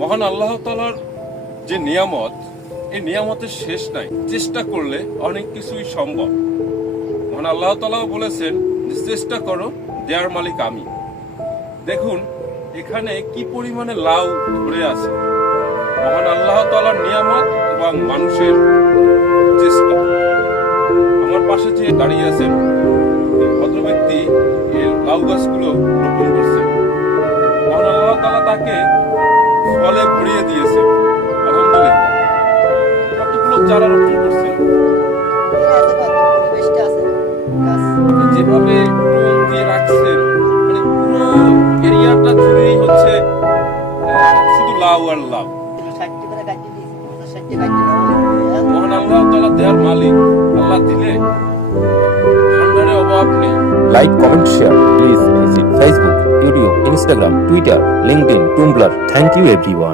মহান আল্লাহ তাআলার যে নিয়ামত, এই নিয়ামতের শেষ নাই। চেষ্টা করলে অনেক কিছুই সম্ভব। মহান আল্লাহ তাআলাও বলেছেন যে চেষ্টা করো, দেয়ার মালিক আমি। দেখুন এখানে কি পরিমাণে লাউ ধরে আছে। মহান আল্লাহ তাআলার নিয়ামত এবং মানুষের চেষ্টা। আমার পাশে যে দাঁড়িয়ে আছেন এই ভদ্র ব্যক্তি এই লাউ গাছগুলো রোপণ করছেন। মহান আল্লাহ তাআলা তাকে ফলে ভরিয়ে দিয়েছে। আলহামদুলিল্লাহ। কতগুলো চারা রোপণ করছেন। যেভাবে টোল দিয়ে রাখছেন, মানে পুরো এরিয়াটা জুড়েই হচ্ছে শুধু লাউ আর লাউ। মহান আল্লাহ তাআলা দেয়ার মালিক। আল্লাহ দিলে ভান্ডারে অভাব নেই। Like, comment, share. Please visit Facebook, YouTube, Instagram, Twitter, LinkedIn, Tumblr. Thank you everyone.